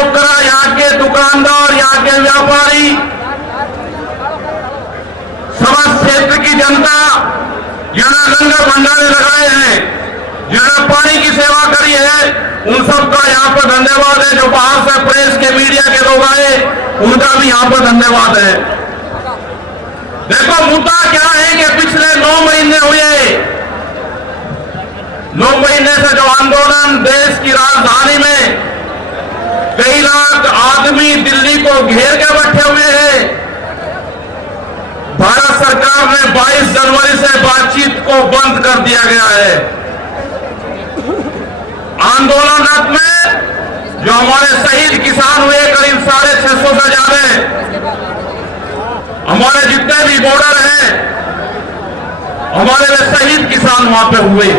नौकरा, यहाँ के दुकानदार, यहाँ के व्यापारी, समस्त क्षेत्र की जनता जिन्होंने लंगर भंडारे लगाए हैं, जिन्होंने पानी की सेवा करी है, उन सबका यहाँ पर धन्यवाद है। जो बाहर से प्रेस के मीडिया के लोग आए, उनका भी यहाँ पर धन्यवाद है। देखो मुद्दा क्या है कि पिछले 9 महीने हुए, 9 महीने से जो आंदोलन देश की राजधानी में कई लाख आदमी दिल्ली को घेर के बैठे हुए हैं। भारत सरकार ने 22 जनवरी से बातचीत को बंद कर दिया गया है। आंदोलनरत में जो हमारे शहीद किसान हुए करीब 650 से ज्यादा, हमारे जितने भी बॉर्डर हैं, हमारे शहीद किसान वहां पे हुए।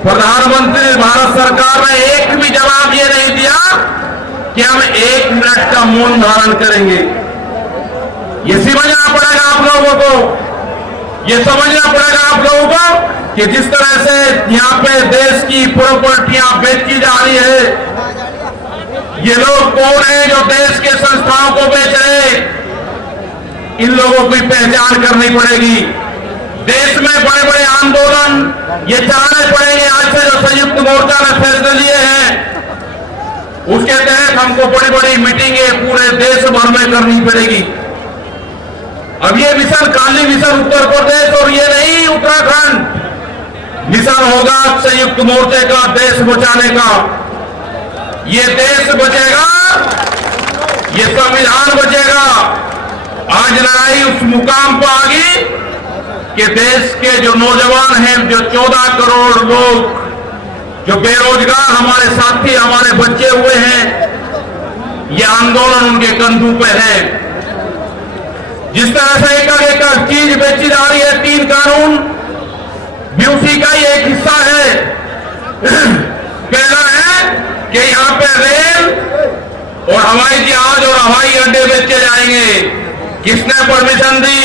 प्रधानमंत्री भारत सरकार ने एक भी जवाब ये नहीं दिया कि हम 1 मिनट का मौन धारण करेंगे। ये समझना पड़ेगा आप लोगों को, ये समझना पड़ेगा आप लोगों को कि जिस तरह से यहाँ पे देश की प्रॉपर्टियां बेची जा रही है, ये लोग कौन है जो देश के संस्थाओं को बेच रहे, इन लोगों की पहचान करनी पड़ेगी। देश में बड़े बड़े आंदोलन ये चलाने पड़ेंगे। आज से जो संयुक्त मोर्चा ने फैसले लिए हैं, उसके तहत हमको बड़ी बड़ी मीटिंगें पूरे देश भर में करनी पड़ेगी। अब ये मिशन काली मिशन उत्तर प्रदेश और ये नहीं उत्तराखंड, मिशन होगा संयुक्त मोर्चे का देश बचाने का। ये देश बचेगा, ये संविधान बचेगा। आज लड़ाई उस मुकाम पर आ गई कि देश के जो नौजवान हैं, जो 14 करोड़ लोग जो बेरोजगार हमारे साथी, हमारे बच्चे हुए हैं, ये आंदोलन उनके कंधों पे है। जिस तरह से एक चीज बेची जा रही है, 3 कानून भी उसी का ही एक हिस्सा है। कहना है कि यहाँ पे रेल और हवाई जहाज और हवाई अड्डे बेचे जाएंगे। किसने परमिशन दी?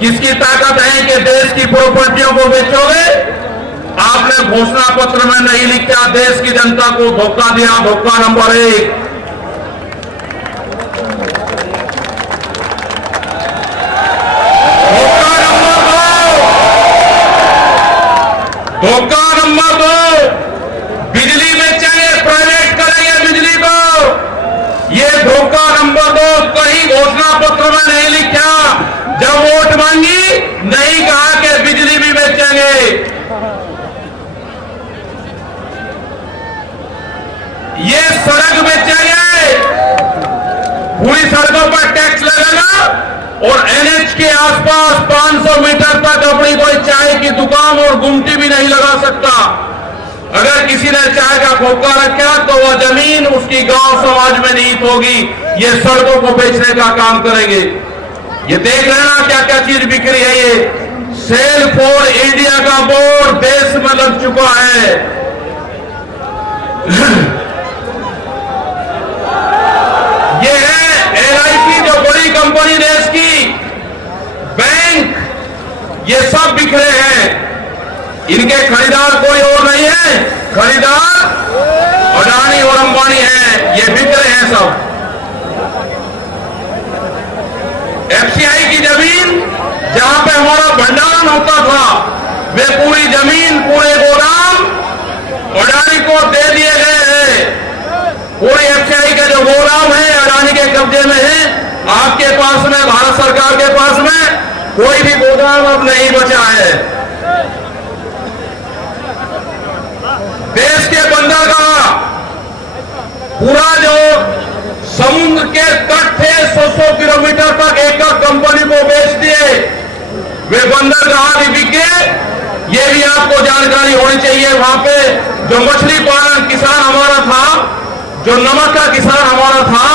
किसकी ताकत है कि देश की प्रॉपर्टियों को बेचोगे? आपने घोषणा पत्र में नहीं लिखा, देश की जनता को धोखा दिया। धोखा नंबर 1। धोखा नंबर 2, बिजली बेचेंगे, प्राइवेट करेंगे बिजली को। ये धोखा नंबर 2 कहीं घोषणा पत्र में नहीं लिखा। जब वोट मांगी, नहीं कहा कि बिजली भी बेचेंगे। ये सड़क बेचेंगे, पूरी सड़कों पर टैक्स लगेगा और एनएच के आसपास 500 मीटर तक अपनी कोई चाय की दुकान और गुमटी भी नहीं लगा सकता। अगर किसी ने चाय का खोखा रखा तो वह जमीन उसकी गांव समाज में निहित होगी। ये सड़कों को बेचने का काम करेंगे। ये देख लेना क्या क्या चीज बिक रही है। ये सेल फॉर इंडिया का बोर्ड देश में लग चुका है। ये है एलआईसी, जो बड़ी कंपनी देश की, बैंक, ये सब बिखरे हैं। इनके खरीदार कोई और नहीं है, खरीदार अडानी और अंबानी है। ये बिखरे हैं सब। एफसीआई की जमीन जहां पे हमारा भंडारण होता था, वे पूरी जमीन, पूरे गोदाम अडानी को दे दिए गए हैं। पूरे एफसीआई के जो गोदाम है अडानी के कब्जे में है। आपके पास में, भारत सरकार के पास में कोई भी गोदाम अब नहीं बचा है। देश के बंदरगाह, पूरा जो समुद्र के तट थे 100 किलोमीटर तक एक कंपनी को बेच दिए। वे बंदरगाह भी बिके। ये भी आपको जानकारी होनी चाहिए। वहां पे जो मछली पालन किसान हमारा था, जो नमक का किसान हमारा था,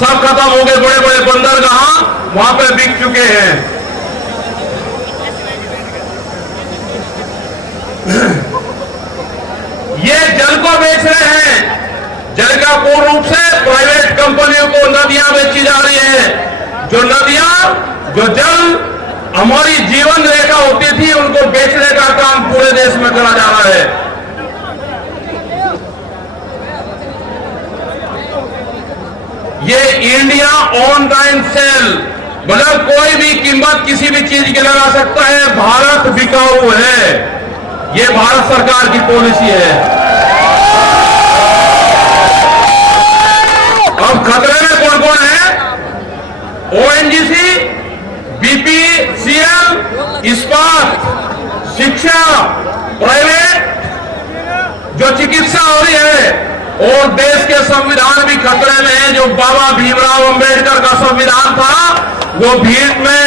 सब खत्म हो गए। बड़े बड़े बंदरगाह वहां पे बिक चुके हैं। ये जल को बेच रहे हैं। जल का पूर्ण रूप से प्राइवेट कंपनियों को नदियां बेची जा रही है। जो नदियां, जो जल हमारी जीवन रेखा होती थी, उनको बेचने का काम पूरे देश में करा जा रहा है। ये इंडिया ऑनलाइन सेल, मतलब कोई भी कीमत किसी भी चीज की लगा सकता है, भारत बिकाऊ है, ये भारत सरकार की पॉलिसी है। अब खतरे में कौन कौन है? ओएनजीसी, बीपीसीएल, इस्पात, शिक्षा, प्राइवेट, जो चिकित्सा हो रही है, और देश के संविधान भी खतरे में है। जो बाबा भीमराव अंबेडकर का संविधान था वो भीड़ में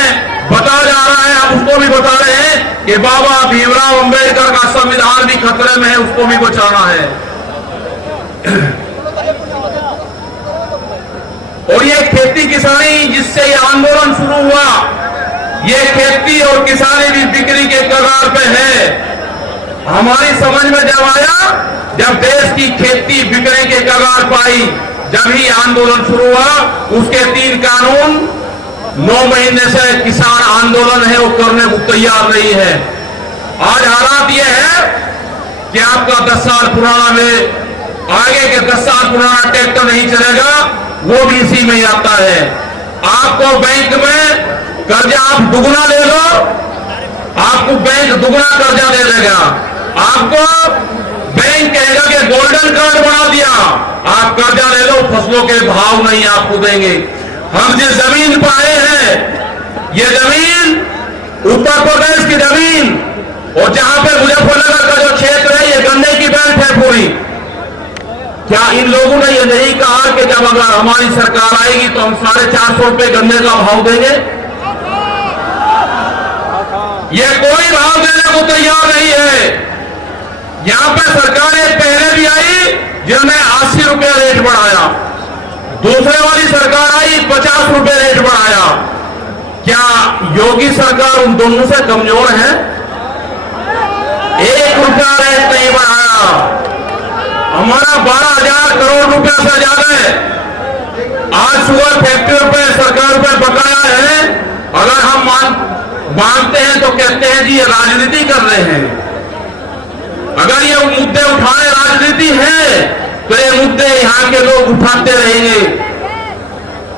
बता जा रहा है, आप उसको भी बता रहे हैं कि बाबा भीमराव अंबेडकर का संविधान भी खतरे में है, उसको भी बचाना है। और ये खेती किसानी जिससे ये आंदोलन शुरू हुआ, ये खेती और किसानी भी बिक्री के कगार पे है। हमारी समझ में जब आया, जब देश की खेती बिकने के कगार पाई, जब ही आंदोलन शुरू हुआ। उसके 3 कानून 9 महीने से किसान आंदोलन है वो करने को तैयार नहीं है। आज हालात ये है कि आपका 10 साल पुराना में आगे के 10 साल पुराना ट्रैक्टर नहीं चलेगा, वो भी इसी में आता है। आपको बैंक में कर्जा आप दुगना ले लो, आपको बैंक दुगना कर्जा दे देगा। आपको बैंक कहेगा कि गोल्डन कार्ड बना दिया, आप कर्जा ले लो, फसलों के भाव नहीं आपको देंगे। हम जिस जमीन पर आए हैं, ये जमीन उत्तर प्रदेश की जमीन, और जहां पे मुजफ्फरनगर का जो क्षेत्र है, ये गन्ने की बेल्ट है पूरी। क्या इन लोगों ने ये नहीं कहा कि जब अगर हमारी सरकार आएगी तो हम 450 रुपए गन्ने का भाव देंगे? ये कोई भाव देने को तैयार नहीं है। यहां पर सरकारें पहले भी आई जिन्होंने 80 रुपए रेट बढ़ाया, दूसरे वाली सरकार आई 50 रुपए रेट बढ़ाया। क्या योगी सरकार उन दोनों से कमजोर है? 1 रुपया रेट नहीं बढ़ाया। हमारा 12,000 करोड़ रुपया से ज्यादा है। आज शुगर फैक्ट्री पे सरकार पे बकाया है। अगर हम मानते हैं तो कहते हैं जी ये राजनीति कर रहे हैं। अगर ये मुद्दे उठाने राजनीति है तो ये मुद्दे यहां के लोग उठाते रहेंगे।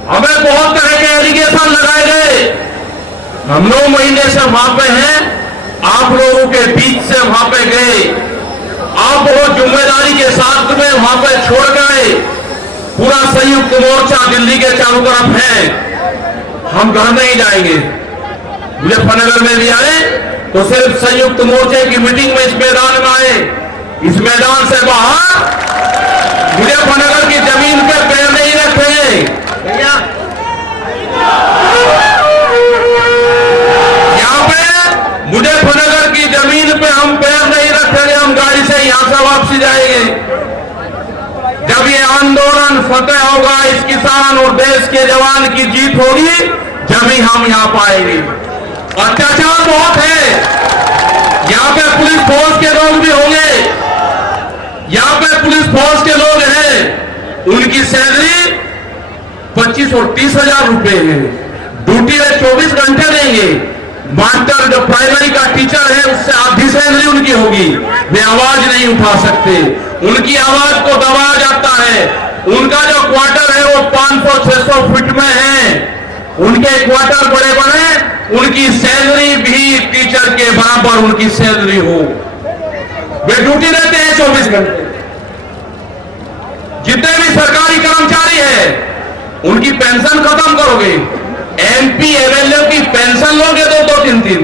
हमें बहुत तरह के एलिगेशन लगाए गए। हम 9 महीने से वहां पे हैं, आप लोगों के बीच से वहां पे गए, आप बहुत जिम्मेदारी के साथ में वहां पे छोड़ गए। पूरा संयुक्त मोर्चा दिल्ली के चारों तरफ है। हम घर नहीं जाएंगे। मुजफ्फरनगर में भी आए तो सिर्फ संयुक्त मोर्चे की मीटिंग में इस मैदान में आए। इस मैदान से बाहर मुजफ्फरनगर की जमीन पे पैर नहीं रखेंगे। यहाँ पे मुजफ्फरनगर की जमीन पे हम पैर नहीं रखेंगे। हम गाड़ी से यहां से वापसी जाएंगे। जब ये आंदोलन फतेह होगा, इस किसान और देश के जवान की जीत होगी, जब ही हम यहां पाएंगे। अत्याचार बहुत है। यहां पे पुलिस फोर्स के लोग भी होंगे, यहां पे पुलिस फोर्स के लोग हैं, उनकी सैलरी 25 और 30 हजार रुपए है। ड्यूटी में 24 घंटे देंगे। मास्टर जो प्राइमरी का टीचर है उससे आधी सैलरी उनकी होगी। वे आवाज नहीं उठा सकते, उनकी आवाज को दबाया जाता है। उनका जो क्वार्टर है वो 500-600 फीट में है। उनके क्वार्टर बड़े बड़े, उनकी सैलरी भी टीचर के बराबर उनकी सैलरी हो। वे ड्यूटी देते हैं 24 घंटे। जितने भी सरकारी कर्मचारी हैं उनकी पेंशन खत्म करोगे। एमपी एमएलए की पेंशन लोगे 2-3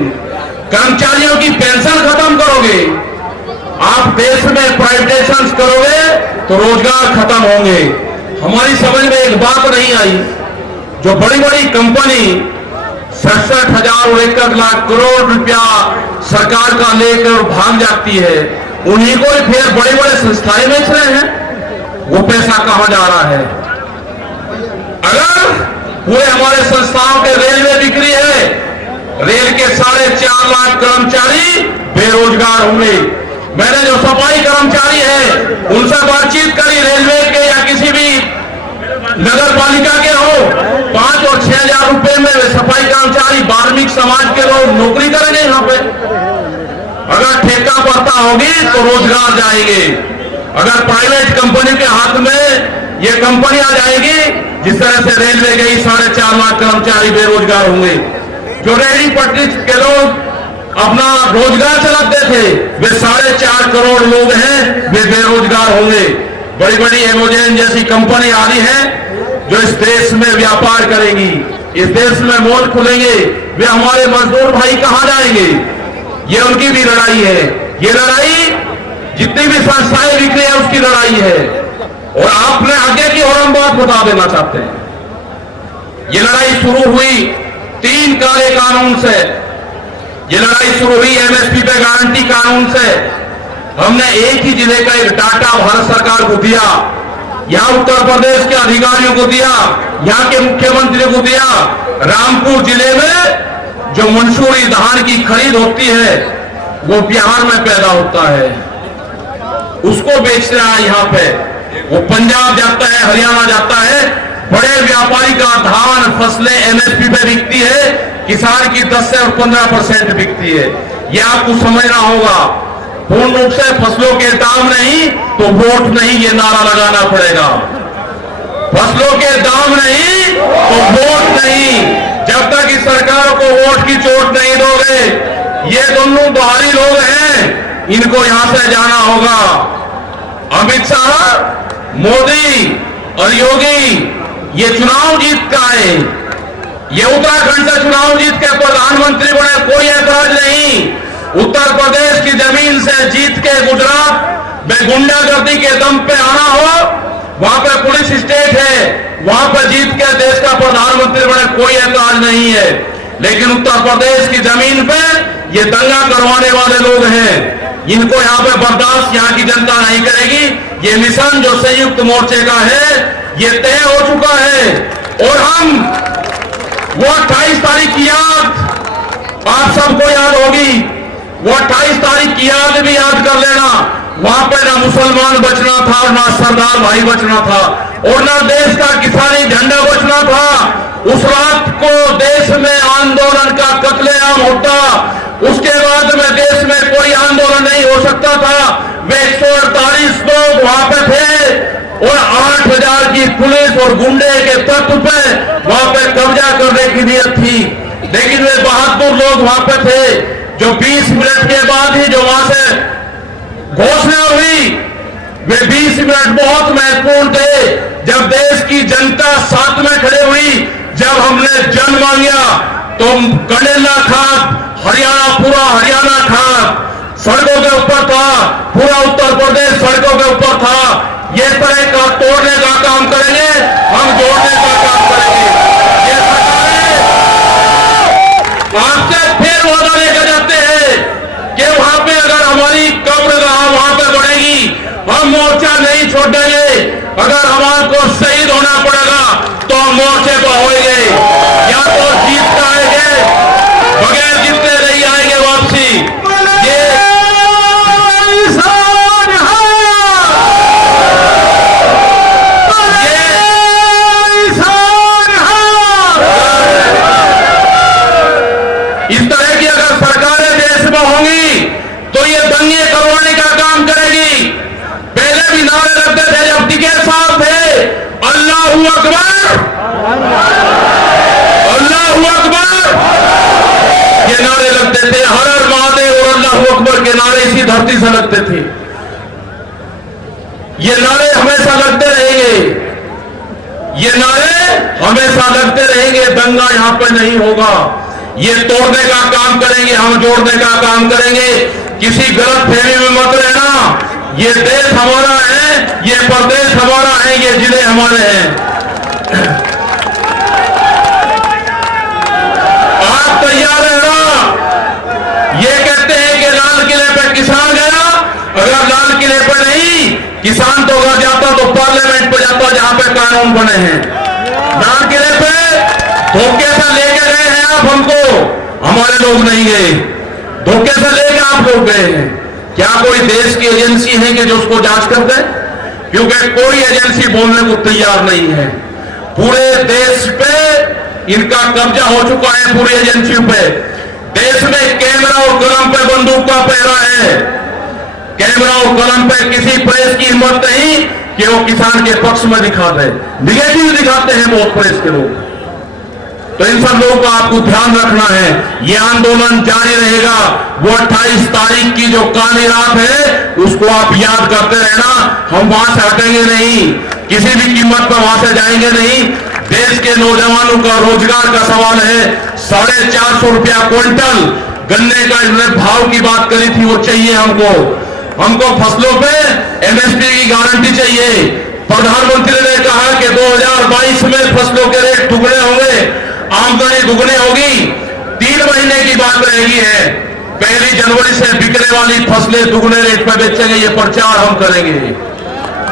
कर्मचारियों की पेंशन खत्म करोगे। आप देश में प्राइवेटाइजेशन करोगे तो रोजगार खत्म होंगे। हमारी समझ में एक बात नहीं आई, जो बड़ी बड़ी कंपनी 67,000 और 1 लाख करोड़ रुपया सरकार का लेकर भाग जाती है, उन्हीं को फिर बड़े बड़े संस्थाएं बेच रहे हैं। वो पैसा कहां जा रहा है? अगर पूरे हमारे संस्थाओं के रेलवे बिक्री है, रेल के 4.5 लाख कर्मचारी बेरोजगार होंगे। मैंने जो सफाई कर्मचारी है उनसे बातचीत करी, रेलवे के या किसी भी नगर पालिका के हो, 5 और 6 हजार रुपए में सफाई कर्मचारी धार्मिक समाज के लोग नौकरी करेंगे। यहाँ पे अगर ठेका पड़ता होगी तो रोजगार जाएंगे। अगर प्राइवेट कंपनी के हाथ में ये कंपनी आ जाएगी, जिस तरह से रेलवे गई 4.5 लाख कर्मचारी बेरोजगार होंगे। जो रेहड़ी पटरी के लोग अपना रोजगार चलाते थे, वे 4.5 करोड़ लोग हैं, वे बेरोजगार होंगे। बड़ी बड़ी एमेजॉन जैसी कंपनी आ रही है जो इस देश में व्यापार करेंगी, इस देश में मॉल खुलेंगे, वे हमारे मजदूर भाई कहां जाएंगे? ये उनकी भी लड़ाई है। ये लड़ाई जितनी भी संस्थाएं बिक रही है उसकी लड़ाई है। और आपने आगे की और हम बात बता देना चाहते हैं। ये लड़ाई शुरू हुई 3 काले कानून से, ये लड़ाई शुरू हुई एमएसपी पे गारंटी कानून से। हमने एक ही जिले का एक डाटा भारत सरकार को दिया, यहां उत्तर प्रदेश के अधिकारियों को दिया, यहां के मुख्यमंत्री को दिया। रामपुर जिले में जो मंसूरी धान की खरीद होती है वो बिहार में पैदा होता है, उसको बेचते हैं यहां पे। वो पंजाब जाता है, हरियाणा जाता है। बड़े व्यापारी का धान फसलें एमएसपी पे बिकती है, किसान की 10 से 15% बिकती है। ये आपको समझना होगा। पूर्ण रूप से फसलों के दाम नहीं तो वोट नहीं, ये नारा लगाना पड़ेगा। फसलों के दाम नहीं तो वोट नहीं। जब तक इस सरकार को वोट की चोट नहीं दोगे, ये दोनों बाहरी लोग हैं, इनको यहां से जाना होगा। अमित शाह, मोदी और योगी ये चुनाव जीत का है। ये उत्तराखंड से चुनाव जीत के प्रधानमंत्री बने, कोई ऐतराज नहीं। उत्तर प्रदेश की जमीन से जीत के गुजरात में गुंडागर्दी के दम पे आना हो, वहां पे पुलिस स्टेट है, वहां पे जीत के देश का प्रधानमंत्री बने, कोई ऐतराज नहीं है। लेकिन उत्तर प्रदेश की जमीन पे ये दंगा करवाने वाले लोग हैं, इनको यहां पे बर्दाश्त यहां की जनता नहीं करेगी। ये मिशन जो संयुक्त मोर्चे का है ये तय हो चुका है। और हम वो 28 तारीख की याद आप सबको याद होगी, वो 28 तारीख की याद भी याद कर लेना। वहां पे ना मुसलमान बचना था, ना सरदार भाई बचना था, और ना देश का किसानी झंडा बचना था। उस रात को देश में आंदोलन का कत्लेआम होता, उसके बाद में देश में कोई आंदोलन नहीं हो सकता था। वे 148 लोग वहां पे थे और 8000 की पुलिस और गुंडे के तत्व पे वहां पे कब्जा करने की नीयत थी। लेकिन वे बहादुर लोग वहां पे थे जो 20 मिनट के बाद ही जो वहां से घोषणा हुई, वे 20 मिनट बहुत महत्वपूर्ण थे। जब देश की जनता साथ में खड़े हुई, जब हमने जन मांगा तो कंडेला खाद हरियाणा, पूरा हरियाणा खाद सड़कों के ऊपर था, पूरा उत्तर प्रदेश सड़कों के ऊपर था। ये तरह का तोड़ने का काम करेंगे, हम जोड़ने का काम करेंगे। ये सरकारें आपसे फिर वादा लेकर जाते हैं कि वहां पे अगर हमारी कब्रगाह वहां पे बढ़ेगी, हम मोर्चा नहीं छोड़ेंगे। अगर हमारे शहीद होना पड़ेगा तो हम मोर्चे पर होंगे, या तो जीत का आएंगे, बगैर जीतते नहीं आएंगे वापसी। इस तरह की अगर सरकारें देश में होंगी तो ये दंगे करवाने का काम करेगी। पहले भी नारे लगते थे जब टिकैत साहब थे, अल्लाहू अकबर, अल्लाहू अकबर, ये नारे लगते थे। हर हर महादेव और अल्लाहू अकबर के नारे इसी धरती से लगते थे। ये नारे हमेशा लगते रहेंगे, ये नारे हमेशा लगते रहेंगे। दंगा यहां पर नहीं होगा। ये तोड़ने का काम करेंगे, हम जोड़ने का काम करेंगे। किसी गलत फहमी में मत रहना। ये देश हमारा है, ये प्रदेश हमारा है, ये जिले हमारे हैं। आप तैयार रहना। ये कहते हैं कि लाल किले पे किसान गया, अगर लाल किले पे नहीं, किसान तो अगर जाता तो पार्लियामेंट पे जाता जहां पे कानून बने हैं। लाल किले पे धोखे से लेके गए हैं आप हमको, हमारे लोग नहीं गए। धोखे से लेके आप लोग गए हैं। क्या कोई देश की एजेंसी है कि जो उसको जांच कर दे? क्योंकि कोई एजेंसी बोलने को तैयार नहीं है। पूरे देश पे इनका कब्जा हो चुका है, पूरी एजेंसियों पे। देश में कैमरा और कलम पे बंदूक का पहरा है। कैमरा और कलम पे किसी प्रेस की हिम्मत नहीं कि वो किसान के पक्ष में दिखा दे, निगेटिव दिखाते हैं बहुत प्रेस के लोग। तो इन सब लोगों को आपको ध्यान रखना है, ये आंदोलन जारी रहेगा। वो 28 तारीख की जो काली रात है उसको आप याद करते रहना। हम वहां से हटेंगे नहीं, किसी भी कीमत पर वहां से जाएंगे नहीं। देश के नौजवानों का रोजगार का सवाल है। 450 रुपया क्विंटल गन्ने का भाव की बात करी थी, वो चाहिए हमको फसलों पे एमएसपी की गारंटी चाहिए। प्रधानमंत्री ने कहा कि 2022 में फसलों के रेट दुगने होंगे, आमदनी दुगनी होगी। 3 महीने की बात रहेगी है, 1 जनवरी से बिकने वाली फसलें दुगने रेट पर बेचेंगे। ये प्रचार हम करेंगे,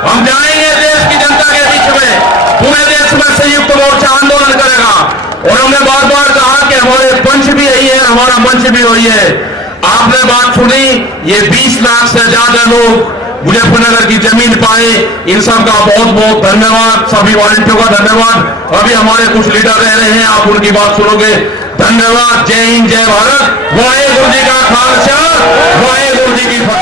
हम जाएंगे देश की जनता के बीच में, पूरे देश में संयुक्त मोर्चा आंदोलन करेगा। और हमने बार बार कहा कि हमारे पंच भी यही है, हमारा मंच भी वही है। आपने बात सुनी, ये 20 लाख से ज्यादा लोग मुजफ्फरनगर की जमीन पाए, इन सब का बहुत बहुत धन्यवाद, सभी वॉलंटियरों का धन्यवाद। अभी हमारे कुछ लीडर रह रहे हैं, आप उनकी बात सुनोगे। धन्यवाद। जय हिंद, जय भारत। वाहेगुरु जी का खालसा, वाहेगुरु जी की फतेह।